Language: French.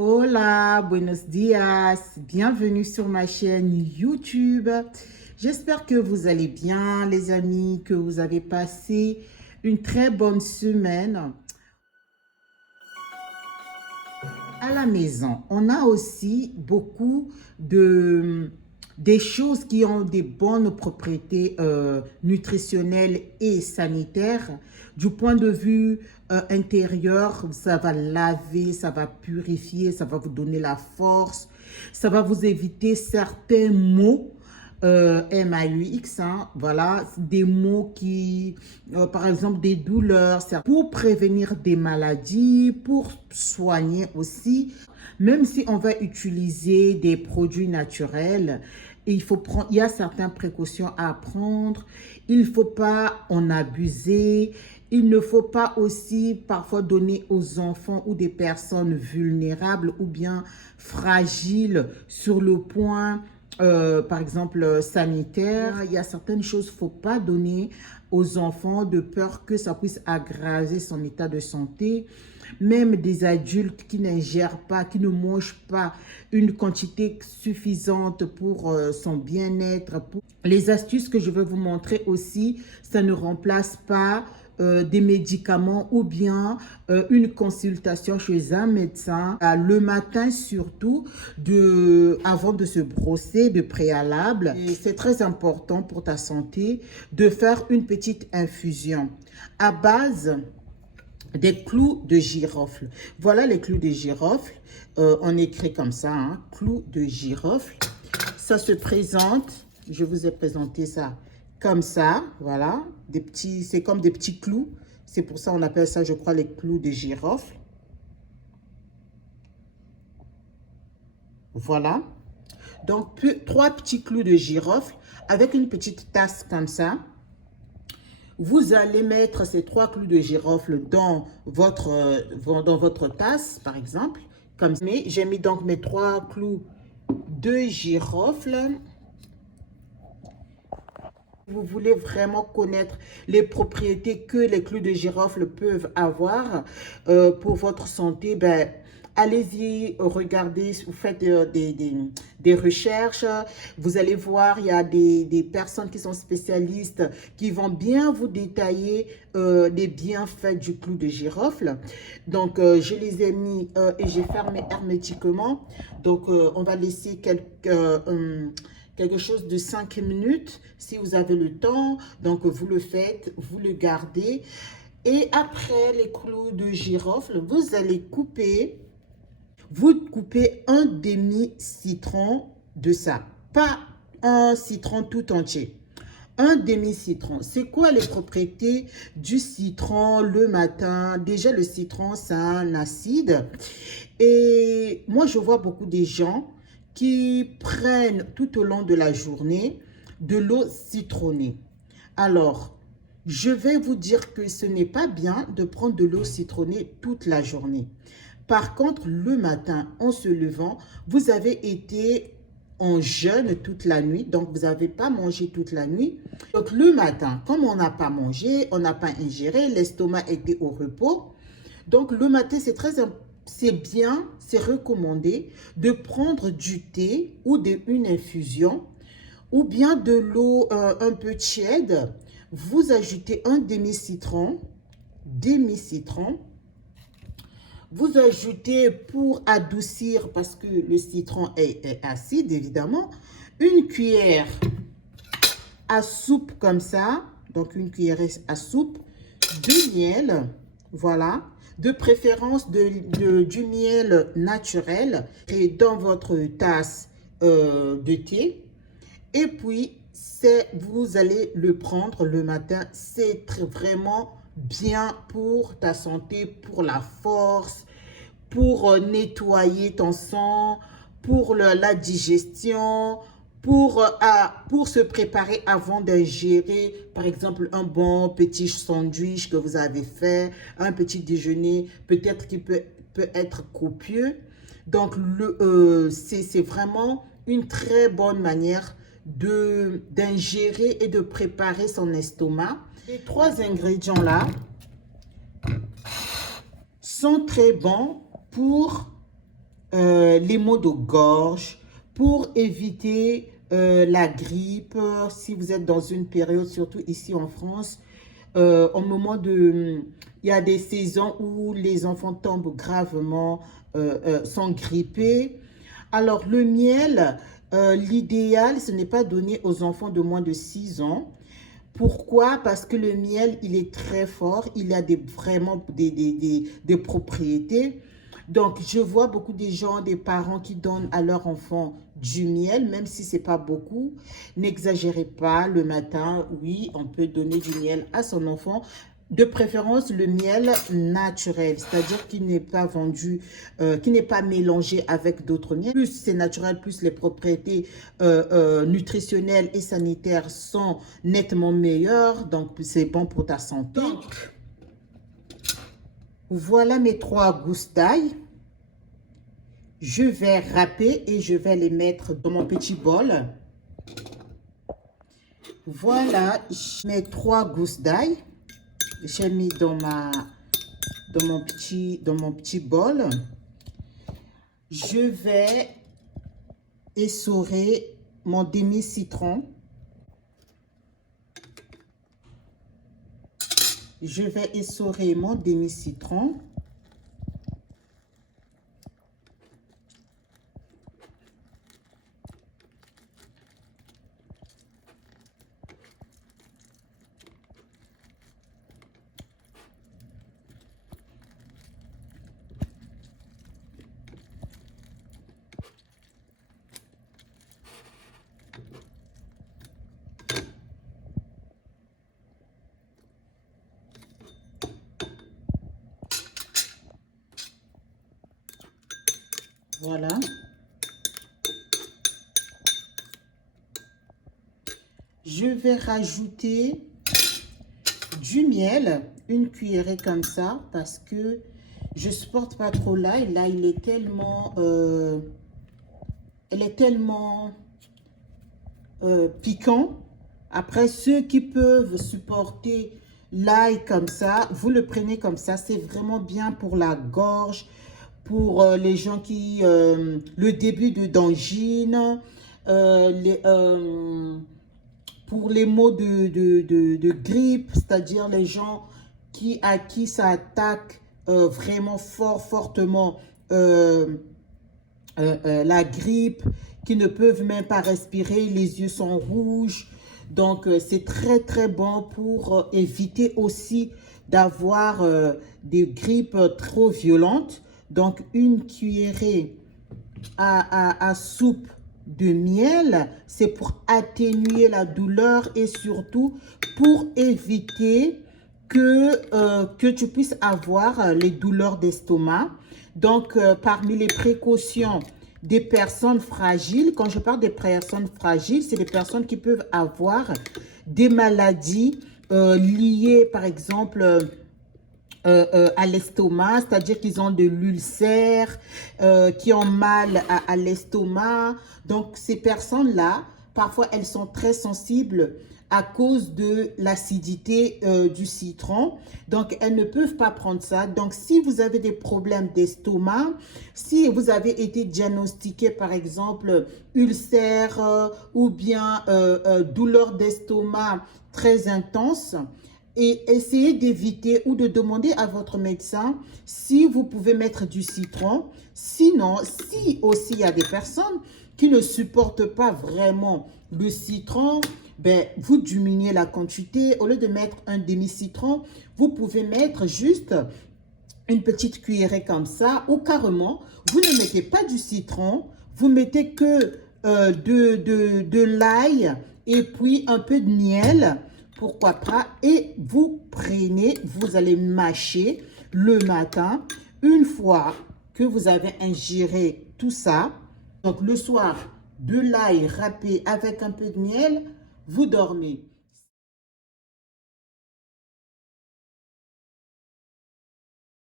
Hola, buenos días, bienvenue sur ma chaîne YouTube. J'espère que vous allez bien les amis, que vous avez passé une très bonne semaine. À la maison, on a aussi beaucoup des choses qui ont des bonnes propriétés nutritionnelles et sanitaires. Du point de vue intérieur, ça va laver, ça va purifier, ça va vous donner la force, ça va vous éviter certains maux. MAUX, hein, voilà, des mots qui, par exemple, des douleurs, pour prévenir des maladies, pour soigner aussi. Même si on va utiliser des produits naturels, il y a certaines précautions à prendre. Il ne faut pas en abuser. Il ne faut pas aussi parfois donner aux enfants ou des personnes vulnérables ou bien fragiles sur le point par exemple, sanitaire. Il y a certaines choses qu'il ne faut pas donner aux enfants de peur que ça puisse aggraver son état de santé. Même des adultes qui n'ingèrent pas, qui ne mangent pas une quantité suffisante pour son bien-être. Les astuces que je vais vous montrer aussi, ça ne remplace pas des médicaments ou bien une consultation chez un médecin le matin surtout avant de se brosser de préalable. C'est très important pour ta santé de faire une petite infusion à base des clous de girofle. Voilà les clous de girofle. On écrit comme ça, hein, clous de girofle. Ça se présente, je vous ai présenté ça comme ça, voilà, c'est comme des petits clous. C'est pour ça qu'on appelle ça, je crois, les clous de girofle. Voilà. Donc, 3 petits clous de girofle avec une petite tasse comme ça. Vous allez mettre ces 3 clous de girofle dans votre tasse, par exemple. Comme ça. J'ai mis donc mes 3 clous de girofle. Vous voulez vraiment connaître les propriétés que les clous de girofle peuvent avoir pour votre santé, ben, allez-y, regardez, vous faites des recherches. Vous allez voir, il y a des personnes qui sont spécialistes qui vont bien vous détailler les bienfaits du clou de girofle. Donc, je les ai mis et j'ai fermé hermétiquement. Donc, on va laisser quelque chose de 5 minutes si vous avez le temps. Donc, vous le faites, vous le gardez. Et après les clous de girofle, vous allez couper. Vous coupez un demi-citron de ça. Pas un citron tout entier. Un demi-citron. C'est quoi les propriétés du citron le matin? Déjà, le citron, c'est un acide. Et moi, je vois beaucoup de gens qui prennent tout au long de la journée de l'eau citronnée. Alors, je vais vous dire que ce n'est pas bien de prendre de l'eau citronnée toute la journée. Par contre, le matin, en se levant, vous avez été en jeûne toute la nuit, donc vous n'avez pas mangé toute la nuit. Donc le matin, comme on n'a pas mangé, on n'a pas ingéré, l'estomac était au repos. Donc le matin, c'est bien, c'est recommandé de prendre du thé ou une infusion ou bien de l'eau un peu tiède. Vous ajoutez un demi-citron, vous ajoutez pour adoucir, parce que le citron est acide évidemment, une cuillère à soupe comme ça, donc une cuillère à soupe de miel, voilà, de préférence du miel naturel et dans votre tasse de thé. Et puis, vous allez le prendre le matin. C'est vraiment bien pour ta santé, pour la force, pour nettoyer ton sang, pour la digestion, pour se préparer avant d'ingérer, par exemple, un bon petit sandwich que vous avez fait, un petit déjeuner, peut-être qui peut être copieux. Donc, c'est vraiment une très bonne manière d'ingérer et de préparer son estomac. Les 3 ingrédients-là sont très bons pour les maux de gorge, pour éviter la grippe, si vous êtes dans une période, surtout ici en France, au moment de... Il y a des saisons où les enfants tombent gravement, sont grippés. Alors, le miel, l'idéal, ce n'est pas donné aux enfants de moins de 6 ans. Pourquoi? Parce que le miel, il est très fort, il a vraiment des propriétés. Donc, je vois beaucoup de gens, des parents qui donnent à leur enfant du miel, même si ce n'est pas beaucoup. N'exagérez pas, le matin, oui, on peut donner du miel à son enfant. De préférence, le miel naturel, c'est-à-dire qui n'est pas vendu, qui n'est pas mélangé avec d'autres miels. Plus c'est naturel, plus les propriétés nutritionnelles et sanitaires sont nettement meilleures. Donc, c'est bon pour ta santé. Donc, voilà mes 3 gousses d'ail. Je vais râper et je vais les mettre dans mon petit bol. Voilà, mes 3 gousses d'ail. J'ai mis dans mon petit bol. Je vais essorer mon demi-citron. Je vais essorer mon demi-citron. Voilà. Je vais rajouter du miel, une cuillerée comme ça, parce que je supporte pas trop l'ail. Là, il est tellement, elle est tellement piquant. Après, ceux qui peuvent supporter l'ail comme ça, vous le prenez comme ça. C'est vraiment bien pour la gorge, pour les gens qui... le début de d'angine, pour les maux de grippe, c'est-à-dire les gens à qui ça attaque vraiment fortement la grippe, qui ne peuvent même pas respirer, les yeux sont rouges. Donc, c'est très bon pour éviter aussi d'avoir des grippes trop violentes. Donc, une cuillerée à soupe de miel, c'est pour atténuer la douleur et surtout pour éviter que tu puisses avoir les douleurs d'estomac. Donc, parmi les précautions des personnes fragiles, quand je parle des personnes fragiles, c'est des personnes qui peuvent avoir des maladies liées, par exemple, à l'estomac, c'est-à-dire qu'ils ont de l'ulcère, qui ont mal à l'estomac. Donc, ces personnes-là, parfois, elles sont très sensibles à cause de l'acidité du citron. Donc, elles ne peuvent pas prendre ça. Donc, si vous avez des problèmes d'estomac, si vous avez été diagnostiqué, par exemple, ulcère ou bien douleur d'estomac très intense, et essayez d'éviter ou de demander à votre médecin si vous pouvez mettre du citron. Sinon, si aussi il y a des personnes qui ne supportent pas vraiment le citron, ben, vous diminuez la quantité. Au lieu de mettre un demi-citron, vous pouvez mettre juste une petite cuillerée comme ça, ou carrément, vous ne mettez pas du citron, vous mettez que de l'ail et puis un peu de miel, pourquoi pas, et vous prenez, vous allez mâcher le matin. Une fois que vous avez ingéré tout ça, donc le soir, de l'ail râpé avec un peu de miel, vous dormez.